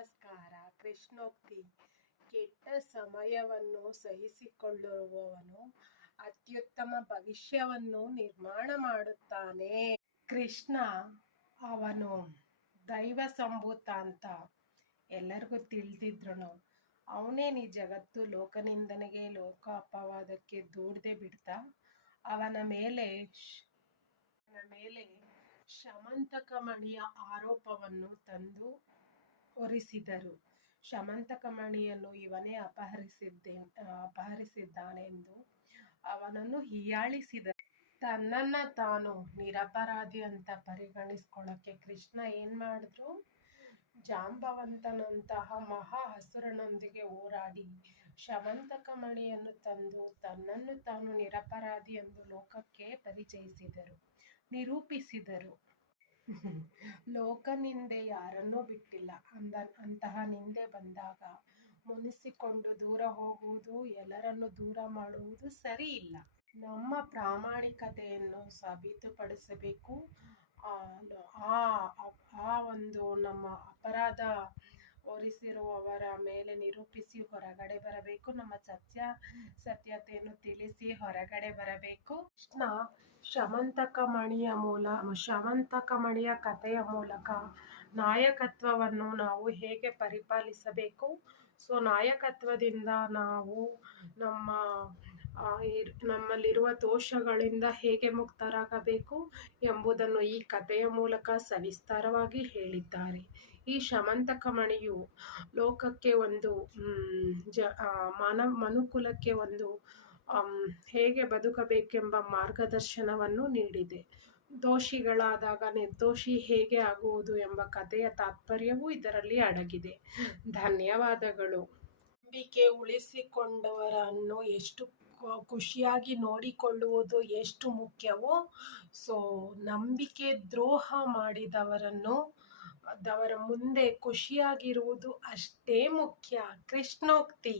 ನಮಸ್ಕಾರ. ಕೃಷ್ಣೋಕ್ತಿ. ಕೆಟ್ಟ ಸಮಯವನ್ನು ಸಹಿಸಿಕೊಳ್ಳುವವನು ಅತ್ಯುತ್ತಮ ಭವಿಷ್ಯವನ್ನು ನಿರ್ಮಾಣ ಮಾಡುತ್ತಾನೆ. ಕೃಷ್ಣ ಅವನು ದೈವ ಸಂಭೂತ ಅಂತ ಎಲ್ಲರಿಗೂ ತಿಳಿದಿದ್ರು. ಅವನೇನು ಈ ಜಗತ್ತು ಲೋಕನಿಂದನೆಗೆ ಲೋಕ ಅಪವಾದಕ್ಕೆ ದೂಡದೆ ಬಿಡ್ತಾ ಅವನ ಮೇಲೆ ಶಮಂತಕ ಮಣಿಯ ಆರೋಪವನ್ನು ತಂದು ಹೊರಿಸಿದರು. ಶಮಂತಕ ಮಣಿಯನ್ನು ಇವನೇ ಅಪಹರಿಸಿದ್ದಾನೆಂದು ಅವನನ್ನು ಹೀಯಾಳಿಸಿದರು. ತನ್ನನ್ನ ತಾನು ನಿರಪರಾಧಿ ಅಂತ ಪರಿಗಣಿಸ್ಕೊಳ್ಳೋಕೆ ಕೃಷ್ಣ ಏನ್ ಮಾಡಿದ್ರು, ಜಾಂಬವಂತನಂತಹ ಮಹಾ ಹಸುರನೊಂದಿಗೆ ಹೋರಾಡಿ ಶಮಂತಕ ಮಣಿಯನ್ನು ತಂದು ತನ್ನನ್ನು ತಾನು ನಿರಪರಾಧಿ ಎಂದು ಲೋಕಕ್ಕೆ ಪರಿಚಯಿಸಿದರು, ನಿರೂಪಿಸಿದರು. ಲೋಕ ನಿಂದೆ ಯಾರನ್ನೂ ಬಿಟ್ಟಿಲ್ಲ. ಅಂತಹ ನಿಂದೆ ಬಂದಾಗ ಮುನಿಸಿಕೊಂಡು ದೂರ ಹೋಗುವುದು, ಎಲ್ಲರನ್ನು ದೂರ ಮಾಡುವುದು ಸರಿ ಇಲ್ಲ. ನಮ್ಮ ಪ್ರಾಮಾಣಿಕತೆಯನ್ನು ಸಾಬೀತುಪಡಿಸಬೇಕು. ಆ ಒಂದು ನಮ್ಮ ಅಪರಾಧ ಹೊರಿಸಿರುವವರ ಮೇಲೆ ನಿರೂಪಿಸಿ ಹೊರಗಡೆ ಬರಬೇಕು. ನಮ್ಮ ಸತ್ಯತೆಯನ್ನು ತಿಳಿಸಿ ಹೊರಗಡೆ ಬರಬೇಕು. ಕೃಷ್ಣ ಶಮಂತಕ ಮಣಿಯ ಕಥೆಯ ಮೂಲಕ ನಾಯಕತ್ವವನ್ನು ನಾವು ಹೇಗೆ ಪರಿಪಾಲಿಸಬೇಕು, ನಾಯಕತ್ವದಿಂದ ನಾವು ನಮ್ಮಲ್ಲಿರುವ ದೋಷಗಳಿಂದ ಹೇಗೆ ಮುಕ್ತರಾಗಬೇಕು ಎಂಬುದನ್ನು ಈ ಕಥೆಯ ಮೂಲಕ ಸವಿಸ್ತಾರವಾಗಿ ಹೇಳಿದ್ದಾರೆ. ಈ ಶಮಂತಕ ಮಣಿಯು ಲೋಕಕ್ಕೆ ಒಂದು ಮನುಕುಲಕ್ಕೆ ಒಂದು ಹೇಗೆ ಬದುಕಬೇಕೆಂಬ ಮಾರ್ಗದರ್ಶನವನ್ನು ನೀಡಿದೆ. ದೋಷಿಗಳಾದಾಗ ನಿರ್ದೋಷಿ ಹೇಗೆ ಆಗುವುದು ಎಂಬ ಕಥೆಯ ತಾತ್ಪರ್ಯವೂ ಇದರಲ್ಲಿ ಅಡಗಿದೆ. ಧನ್ಯವಾದಗಳು. ನಂಬಿಕೆ ಉಳಿಸಿಕೊಂಡವರನ್ನು ಎಷ್ಟು ಖುಷಿಯಾಗಿ ನೋಡಿಕೊಳ್ಳುವುದು ಎಷ್ಟು ಮುಖ್ಯವೋ, ನಂಬಿಕೆ ದ್ರೋಹ ಮಾಡಿದವರ ಮುಂದೆ ಖುಷಿಯಾಗಿರುವುದು ಅಷ್ಟೇ ಮುಖ್ಯ. ಕೃಷ್ಣೋಕ್ತಿ.